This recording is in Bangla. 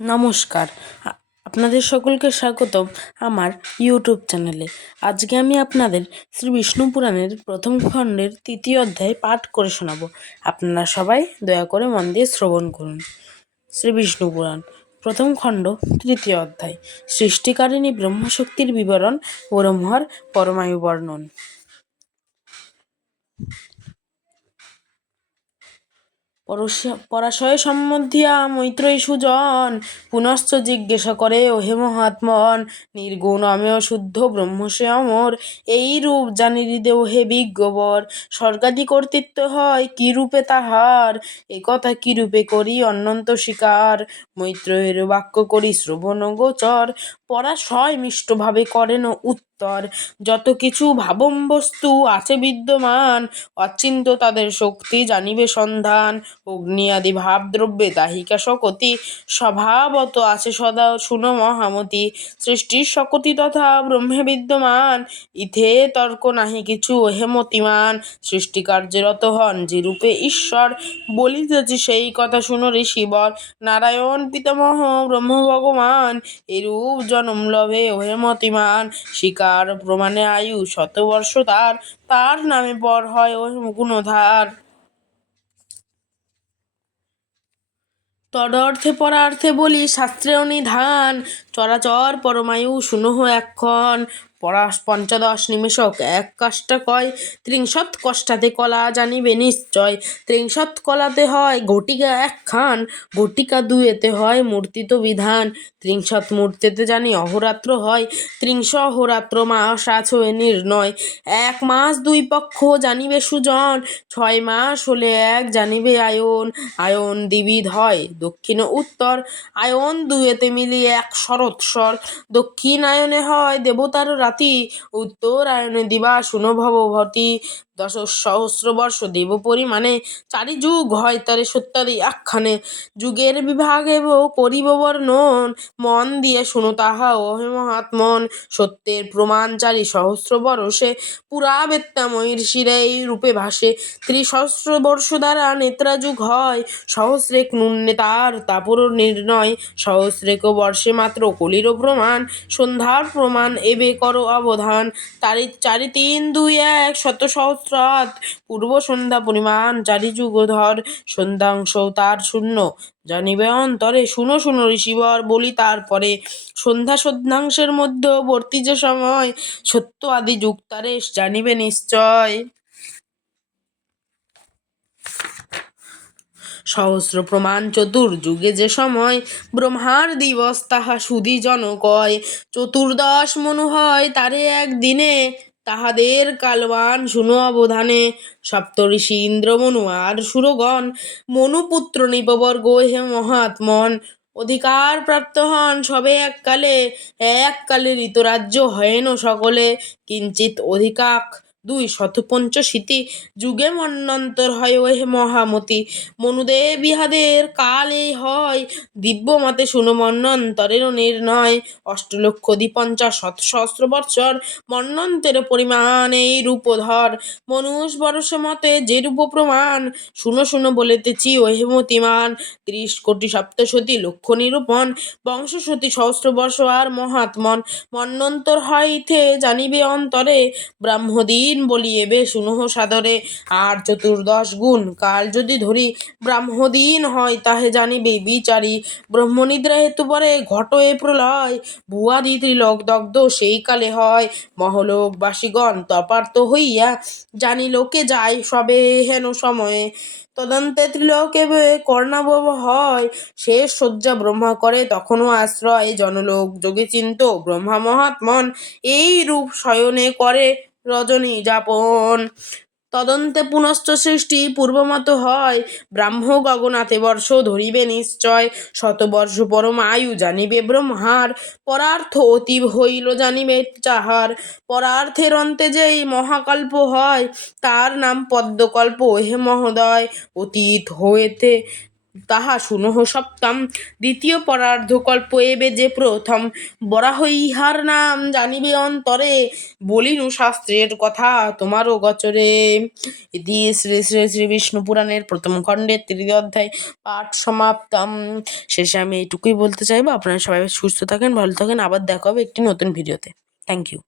নমস্কার। আপনাদের সকলকে স্বাগতম আমার ইউটিউব চ্যানেলে। আজকে আমি আপনাদের শ্রী বিষ্ণু পুরাণের প্রথম খণ্ডের তৃতীয় অধ্যায় পাঠ করে শোনাব। আপনারা সবাই দয়া করে মন দিয়ে শ্রবণ করুন। শ্রী বিষ্ণু পুরাণ, প্রথম খণ্ড, তৃতীয় অধ্যায়। সৃষ্টিকারিণী ব্রহ্মশক্তির বিবরণ, ব্রহ্মার পরমায়ু বর্ণন। পরাশয় সম্বন্ধিয়া মৈত্রী সুজন পুনশ্চ জিজ্ঞাসা করে, ওহে মহাত্মন, নির্গুণ অমেয় শুদ্ধ ব্রহ্মসে অমর। এই রূপ জানি হৃদেও হে বিজ্ঞবর। স্বর্গাদি কর্তৃত্ব হয় কি রূপে তাহার? একথা কি রূপে করি অনন্ত স্বীকার মৈত্রেয়ের বাক্য করি শ্রবণ গোচর। পরাশয় মিষ্টভাবে করেন উত্তর, যত কিছু ভাবম বস্তু আছে বিদ্যমান অচিন্ত তাদের শক্তি জানিবে সন্ধান। অগ্নি আদি ভাবদ্রব্যে দাহিকা শকতি স্বভাবত আছে সদা শুনো মহামতি সৃষ্টির শকতি তথা ব্রহ্মে বিদ্যমান, ইথে তর্ক নাহি কিছু হেমতিমান। সৃষ্টিকার্যরত হন যে রূপে ঈশ্বর, বলিতেছি সেই কথা শুনো ঋষিবর নারায়ণ পিতামহ, ব্রহ্ম ভগবান, এরূপ জন্ম লভে হেমতিমান। শিকার প্রমাণে আয়ু শতবর্ষ তার তার নামে পর হয় ও গুণধার তদর্থে পরার্থে বলি শাস্ত্রেও নিধান চরাচর পরমায়ু শুনহ এক্ষণ। পঞ্চদশ নিমেষক এক কাষ্টা কয়, ত্রিংশৎ কষ্টাতে কলা জানিবে নিশ্চয়। ত্রিংশৎ কলাতে হয় ঘটিকা এক খান ঘটিকা দুয়েতে হয় মূর্তিত বিধান। ত্রিংশৎ মূর্তিতে জানি অহরাত্র হয়, ত্রিংশ অহরাত্র মাস আছে নির্ণয়। এক মাস দুই পক্ষ জানিবে সুজন, ছয় মাস হলে এক জানিবে আয়ন। আয়ন দ্বিবিধ হয় দক্ষিণ উত্তর। আয়ন দুয়েতে মিলিয়ে এক শরৎস্বর। দক্ষিণ আয়নে হয় দেবতার রাতি উত্তরায়ণ দিবা শুনো ভবভতি দশ সহস্র বর্ষ দেব পরিমাণে চারি যুগ হয় তারে সত্যাদি আখ্যানে। যুগের বিভাগে করিব বর্ণন, মন দিয়ে শুনো তাহা ও হে মহাত্মন। সত্যের প্রমাণ চারি সহস্র বর্ষে পুরা বেত্তাময়ীর শিরে এই রূপে ভাসে। ত্রিসহস্র বর্ষ দ্বারা নেত্রাযুগ হয়, সহস্রেক নুন্যে তার তাপর নির্ণয়। সহস্রেক বর্ষে মাত্র কলির প্রমাণ, সন্ধ্যার প্রমাণ এবে করো অবধান। তারি চারি তিন দুই এক শত সহস্রাত। পূর্ব সন্ধ্যা পরিমাণ চারি যুগধর সন্ধ্যাংশ তার শূন্য। জানিবে অন্তরে, শুনো শুনো ঋষিবর, বলি তারপরে। সন্ধ্যা সন্ধ্যাংশের মধ্যবর্তী যে সময়, সত্য আদি যুক্তারে জানিবে নিশ্চয়। সহস্র প্রমাণ চতুর্যুগে যে সময়, ব্রহ্মার দিবস তাহা সুধি জনকয়। চতুর্দশ মনু হয় তারে একদিনে তাহাদের কালবান শুনো অবধানে। সপ্তঋষি ইন্দ্রমনু আর সুরগণ, মনুপুত্র নিপবর্গ হে মহাত্মন, অধিকার প্রাপ্ত হন সবে এককালে। এককালে ঋতরাজ্য হয়েন সকলে কিঞ্চিত অধিকাক দুই শতপঞ্চশীতি যুগে মন্নন্তর হয় ওহে মহামতি। মনুদেব ইহাদের কাল হয়, দিব্য মতে শুনো মন্বন্তরেরও নির্ণয়। অষ্টলক্ষ দ্বিপঞ্চাশ শত সহস্র বৎসর মন্বন্তের পরিমাণ এই রূপধর। মনুষ বরষ মতে যে রূপ প্রমাণ, শুনো শুনো বলিতেছি ও হেমতিমান ত্রিশ কোটি সপ্তশতী লক্ষ নিরূপণ বংশসতী সহস্র বর্ষ আর মহাত্মন। মন্বন্তর হইতে জানিবে অন্তরে ব্রাহ্মদিন বলি এবে শুনহ সাদরে আর চতুর্দশ গুণ। কাল যদি ধরি ব্রাহ্মদিন হয়, তাহে জানিবে বিচারি ব্রহ্মনিদ্রা হেতু পরে ঘট এ প্রলয়, ভুয়াদি ত্রিলোক দগ্ধ সেই কালে হয়। মহলোকবাসীগণ তপার্ত হইয়া জানি লোকে যায়, সবে হেন সময়ে। তদন্তে ত্রিলোকে কর্ণাবহ হয়, শেষ শয্যা ব্রহ্মা করে, তখনও আশ্রয়। জনলোক যোগে চিন্ত ব্রহ্মা মহাত্মন এই রূপ শয়নে করে। রজনী যাপন। তদন্তে পুনশ্চ সৃষ্টি পূর্বমত হয়। ব্রাহ্ম গগনাতে বর্ষ ধরিবে নিশ্চয়। শতবর্ষ পরম আয়ু জানিবে ব্রহ্মার। পরার্থ অতীব হইল জানিবে চাহার পরার্থের অন্তে যেই মহাকল্প হয়, তার নাম পদ্মকল্প, হে মহোদয়। অতীত হয়েতে তাহা শুনহ সপ্তম। দ্বিতীয় পরার্ধকল্প এবে যে প্রথম। বরাহ ইহার নাম জানিবে অন্তরে। বলিনু শাস্ত্রের কথা তোমারও গচরে। ইতি শ্রী শ্রী শ্রী বিষ্ণু পুরাণের প্রথম খণ্ডের তৃতীয় অধ্যায় পাঠ সমাপ্তম। শেষে আমি এইটুকুই বলতে চাইব। আপনারা সবাই সুস্থ থাকেন, ভালো থাকেন। আবার দেখা হবে একটি নতুন ভিডিওতে। Thank you